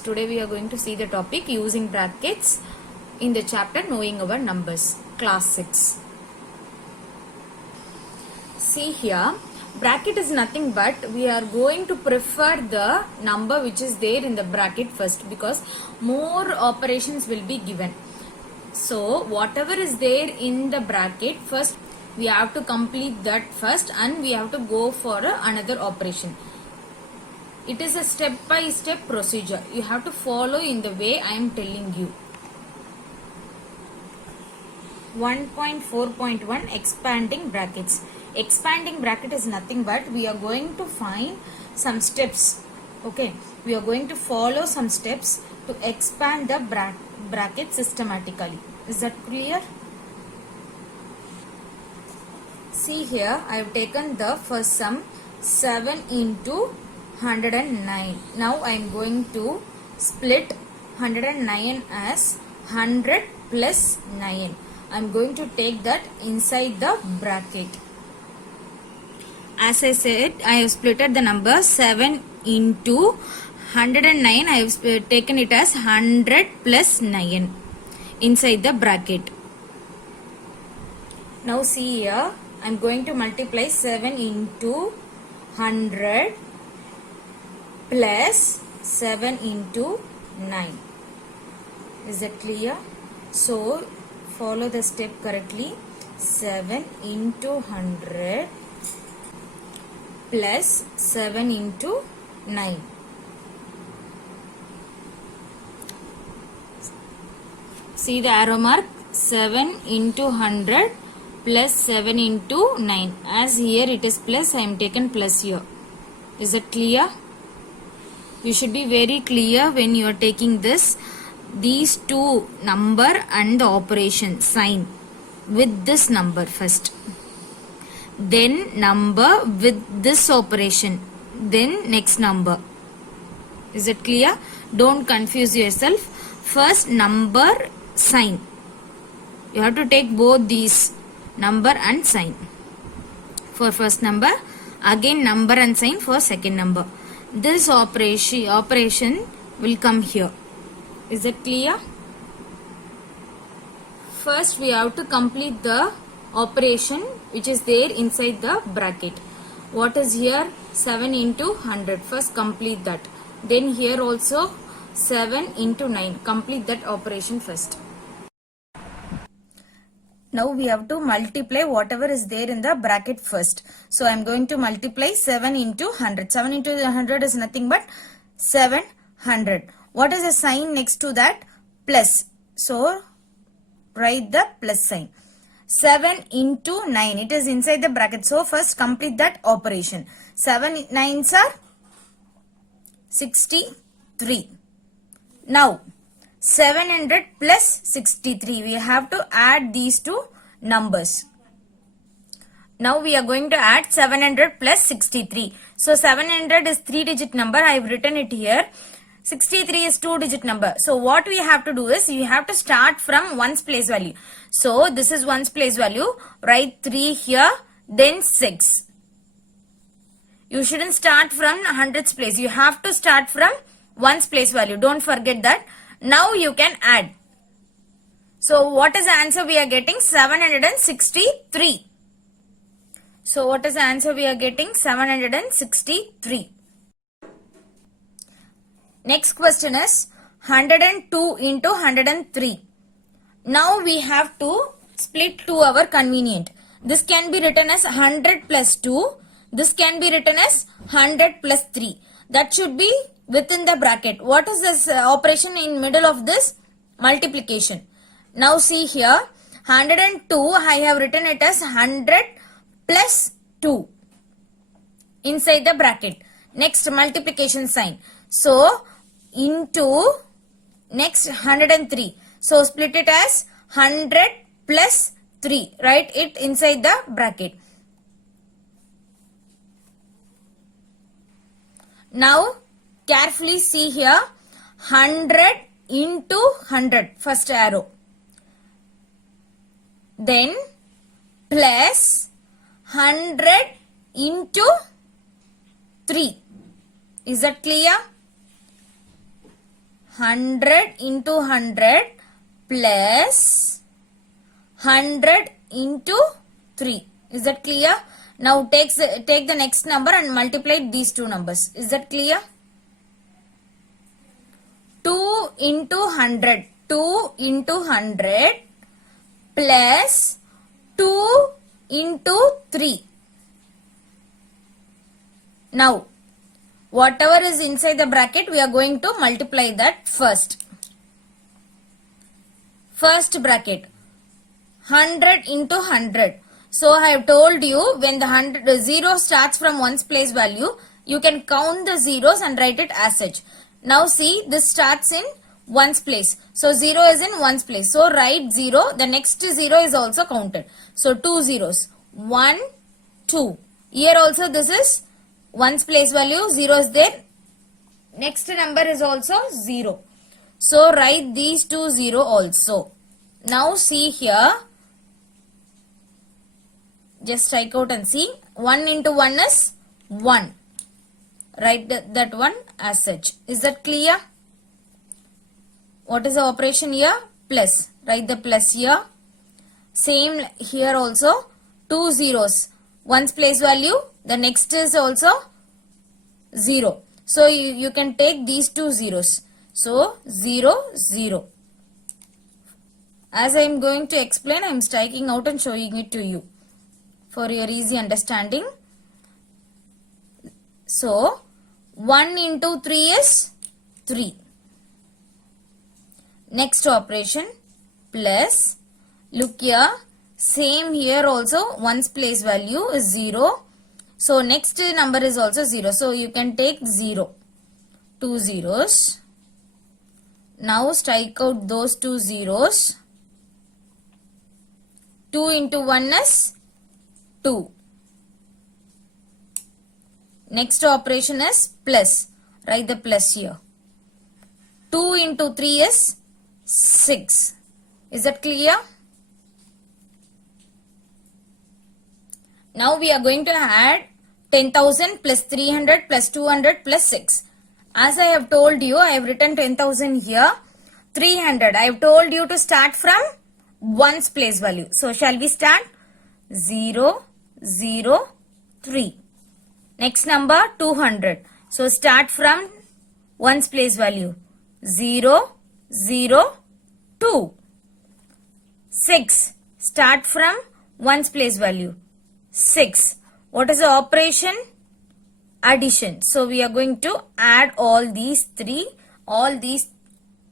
students, today we are going to see the topic using brackets in the chapter knowing our numbers, class 6. See here, bracket is nothing but we are going to prefer the number which is there in the bracket first because more operations will be given. So whatever is there in the bracket first we have to complete that first and we have to go for another operation. It is a step-by-step procedure. You have to follow in the way I am telling you. 1.4.1 expanding brackets. Expanding bracket is nothing but we are going to find some steps. Okay, we are going to follow some steps to expand the bracket systematically. Is that clear? See here, I have taken the first sum 7 into 109. Now I am going to split 109 as 100 plus 9. I am going to take that inside the bracket. As I said, I have splitted the number 7 into 109. I have taken it as 100 plus 9 inside the bracket. Now see here, I am going to multiply 7 into 100 plus 7 into 9. Is that clear? So follow the step correctly. 7 into 100 plus 7 into 9. See the arrow mark, 7 into 100 plus 7 into 9. As here it is plus, I am taken plus here. Is that clear? You should be very clear when you are taking this. These two number and the operation sign with this number first. Then number with this operation. Then next number. Is it clear? Don't confuse yourself. First number sign. You have to take both these number and sign for first number. Again number and sign for second number. This operation will come here. Is it clear? First we have to complete the operation which is there inside the bracket. What is here? 7 into 100. First complete that. Then here also 7 into 9. Complete that operation first. Now we have to multiply whatever is there in the bracket first. So I am going to multiply 7 into 100. 7 into 100 is nothing but 700. What is the sign next to that? Plus. So write the plus sign. 7 into 9. It is inside the bracket. So first complete that operation. 7 9s are 63. Now 700 plus 63. We have to add these two numbers. Now we are going to add 700 plus 63. So 700 is 3-digit number. I have written it here. 63 is 2-digit number. So what we have to do is you have to start from ones place value. So this is ones place value. Write 3 here, then 6. You shouldn't start from hundreds place. You have to start from ones place value. Don't forget that. Now you can add. So what is the answer we are getting? 763. So what is the answer we are getting? 763. Next question is 102 into 103. Now we have to split to our convenient. This can be written as 100 plus 2. This can be written as 100 plus 3. That should be within the bracket. What is this operation in middle of this? Multiplication. Now see here, 102 I have written it as 100 plus 2 inside the bracket. Next multiplication sign. So into next 103. So split it as 100 plus 3. Write it inside the bracket. Now carefully see here, 100 into 100, first arrow. Then plus 100 into 3. Is that clear? 100 into 100 plus 100 into 3. Is that clear? Now take the next number and multiply these two numbers. Is that clear? 2 into 100. 2 into 100 plus 2 into 3. Now, whatever is inside the bracket, we are going to multiply that first. First bracket, 100 into 100. So, I have told you when the 0 starts from one's place value, you can count the zeros and write it as such. Now, see, this starts in one's place. So, 0 is in one's place. So, write 0. The next 0 is also counted. So, 2 zeros. 1, 2. Here also this is one's place value, 0 is there. Next number is also 0. So, write these two 0 also. Now, see here. Just strike out and see. 1 into 1 is 1. Write that one as such. Is that clear? What is the operation here? Plus. Write the plus here. Same here also. 2 zeros. One's place value. The next is also 0. So, you can take these two zeros. So, 0, 0. As I am going to explain, I am striking out and showing it to you for your easy understanding. So, 1 into 3 is 3. Next operation, plus. Look here. Same here also, one's place value is 0. So, next number is also 0. So, you can take 0. 2 zeros. Now, strike out those 2 zeros. 2 into 1 is 2. Next operation is plus. Write the plus here. 2 into 3 is 6. Is that clear? Now we are going to add 10,000 plus 300 plus 200 plus 6. As I have told you, I have written 10,000 here. 300. I have told you to start from one's place value. So, shall we start? 0, 0, 3. Next number 200. So, start from one's place value. 0, 0, 2. 6. Start from one's place value. 6. What is the operation? Addition. So, we are going to add all these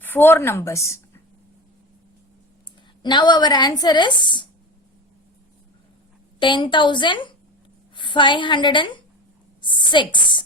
4 numbers. Now, our answer is 10,506.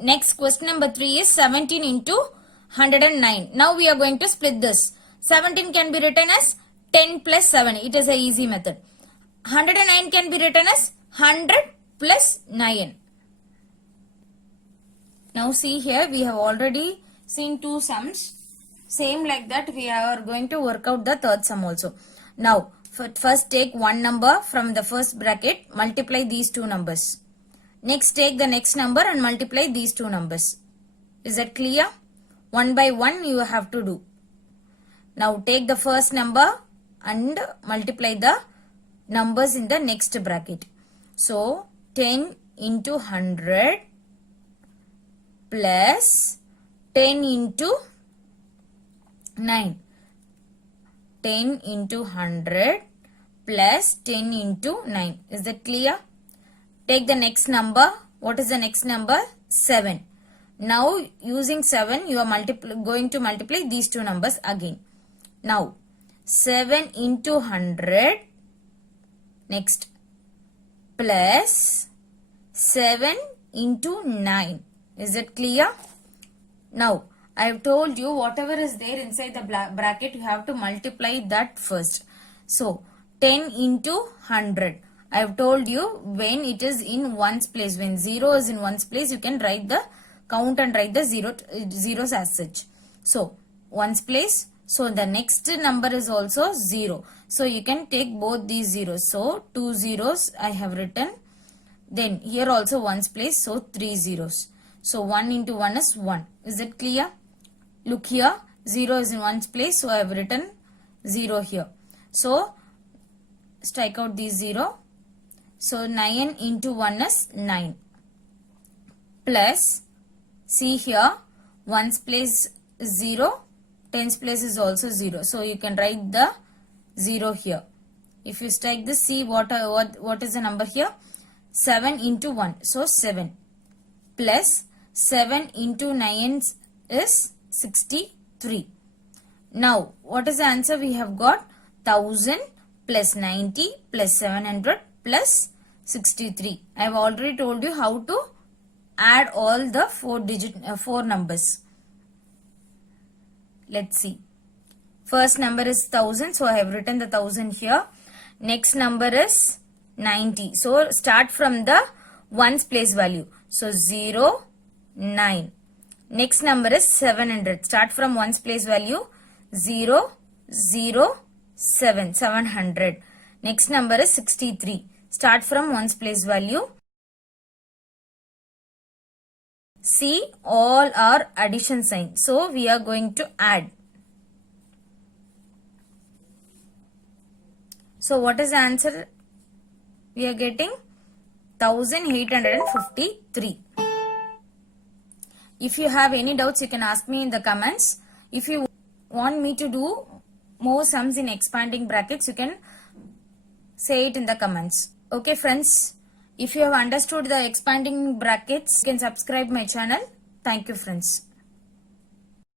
Next question number 3 is 17 into 109. Now, we are going to split this. 17 can be written as 10 plus 7. It is a easy method. 109 can be written as 100 plus 9. Now see here, we have already seen 2 sums. Same like that, we are going to work out the third sum also. Now, first take one number from the first bracket, multiply these 2 numbers. Next, take the next number and multiply these 2 numbers. Is that clear? One by one you have to do. Now, take the first number and multiply the numbers in the next bracket. So, 10 into 100 plus 10 into 9. 10 into 100 plus 10 into 9. Is that clear? Take the next number. What is the next number? 7. Now, using 7, you are going to multiply these 2 numbers again. Now, 7 into 100. Next, plus 7 into 9. Is it clear? Now, I have told you whatever is there inside the bracket, you have to multiply that first. So, 10 into 100. I have told you when it is in one's place, when 0 is in one's place, you can write the count and write the zeros as such. So, one's place. So, the next number is also 0. So, you can take both these zeros. So, 2 zeros I have written. Then, here also one's place. So, 3 zeros. So 1 into 1 is 1. Is it clear? Look here, 0 is in one's place, so I have written 0 here. So strike out these 0. So 9 into 1 is 9. Plus, see here, 1's place is 0, 10's place is also 0. So you can write the 0 here. If you strike this, see what is the number here? 7 into 1. So 7. Plus 7 into 9 is 63. Now, what is the answer we have got? 1000 plus 90 plus 700 plus 63. I have already told you how to add all the four numbers. Let's see. First number is 1000, so I have written the 1000 here. Next number is 90. So start from the ones place value. So 0, 9. Next number is 700. Start from ones place value 0, 0, 7. 700. Next number is 63. Start from ones place value. See, all are addition sign. So we are going to add. So what is the answer we are getting? 1853. If you have any doubts, you can ask me in the comments. If you want me to do more sums in expanding brackets, you can say it in the comments. Okay friends, if you have understood the expanding brackets, you can subscribe my channel. Thank you friends.